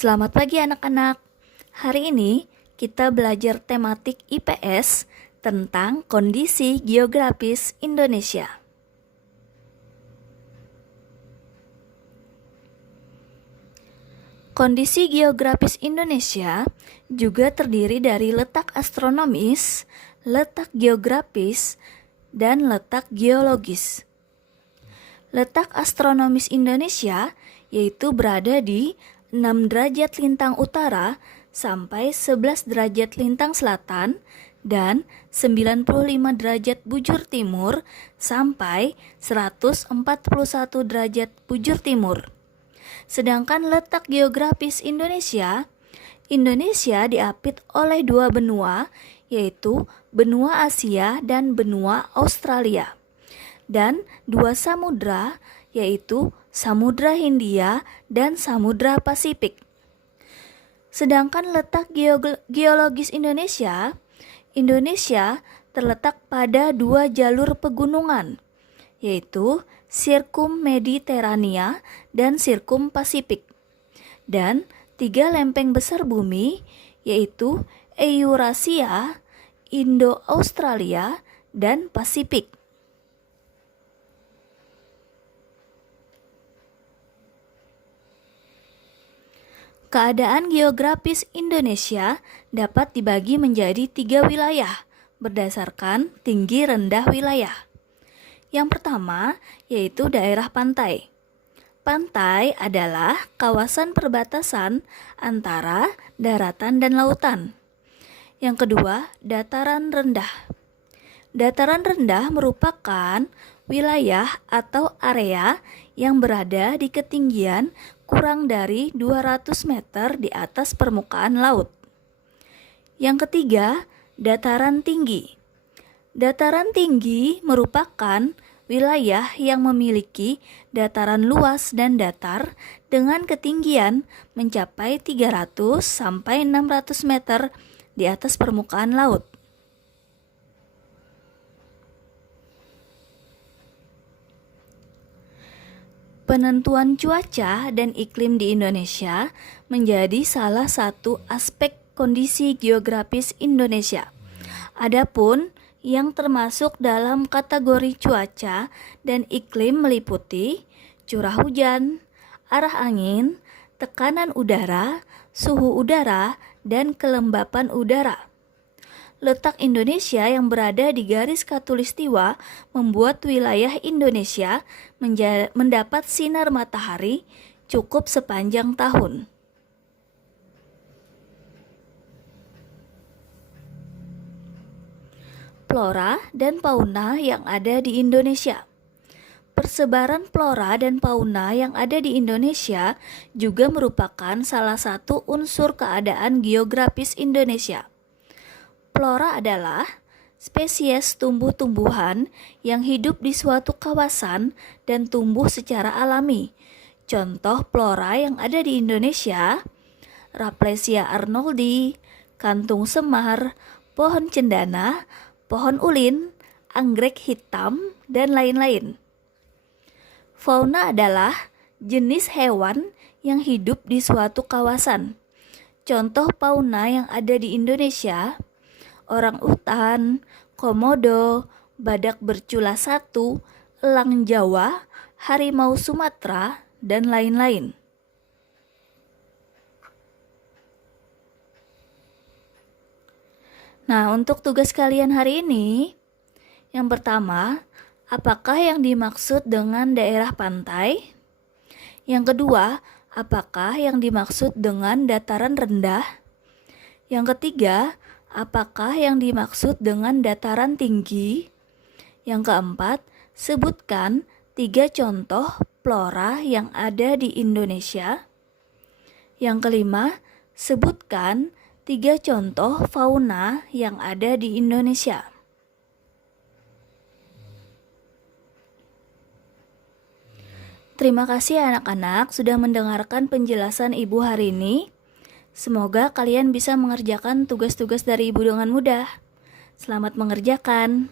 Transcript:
Selamat pagi anak-anak. Hari ini kita belajar tematik IPS tentang kondisi geografis Indonesia. Kondisi geografis Indonesia juga terdiri dari letak astronomis, letak geografis, dan letak geologis. Letak astronomis Indonesia yaitu berada di 6 derajat lintang utara sampai 11 derajat lintang selatan dan 95 derajat bujur timur sampai 141 derajat bujur timur. Sedangkan letak geografis Indonesia diapit oleh 2 benua, yaitu benua Asia dan benua Australia, dan 2 samudra, yaitu Samudra Hindia dan Samudra Pasifik. Sedangkan letak geologis Indonesia terletak pada 2 jalur pegunungan, yaitu Sirkum Mediterania dan Sirkum Pasifik, dan 3 lempeng besar bumi, yaitu Eurasia, Indo-Australia, dan Pasifik. Keadaan geografis Indonesia dapat dibagi menjadi 3 wilayah berdasarkan tinggi rendah wilayah. Yang pertama yaitu daerah pantai. Pantai adalah kawasan perbatasan antara daratan dan lautan. Yang kedua, dataran rendah. Dataran rendah merupakan wilayah atau area yang berada di ketinggian kurang dari 200 meter di atas permukaan laut. Yang ketiga, dataran tinggi. Dataran tinggi merupakan wilayah yang memiliki dataran luas dan datar dengan ketinggian mencapai 300 sampai 600 meter di atas permukaan laut. Penentuan cuaca dan iklim di Indonesia menjadi salah satu aspek kondisi geografis Indonesia. Adapun yang termasuk dalam kategori cuaca dan iklim meliputi curah hujan, arah angin, tekanan udara, suhu udara, dan kelembapan udara. Letak Indonesia yang berada di garis khatulistiwa membuat wilayah Indonesia mendapat sinar matahari cukup sepanjang tahun. Flora dan fauna yang ada di Indonesia. Persebaran flora dan fauna yang ada di Indonesia juga merupakan salah satu unsur keadaan geografis Indonesia. Flora adalah spesies tumbuh-tumbuhan yang hidup di suatu kawasan dan tumbuh secara alami. Contoh flora yang ada di Indonesia: Rafflesia arnoldi, kantung semar, pohon cendana, pohon ulin, anggrek hitam, dan lain-lain. Fauna adalah jenis hewan yang hidup di suatu kawasan. Contoh fauna yang ada di Indonesia: orang utan, komodo, badak bercula 1, elang Jawa, harimau Sumatera, dan lain-lain. Nah, untuk tugas kalian hari ini, yang pertama, apakah yang dimaksud dengan daerah pantai? Yang kedua, apakah yang dimaksud dengan dataran rendah? Yang ketiga, apakah yang dimaksud dengan dataran tinggi? Yang keempat, sebutkan 3 contoh flora yang ada di Indonesia. Yang kelima, sebutkan 3 contoh fauna yang ada di Indonesia. Terima kasih anak-anak sudah mendengarkan penjelasan Ibu hari ini. Semoga kalian bisa mengerjakan tugas-tugas dari Ibu dengan mudah. Selamat mengerjakan.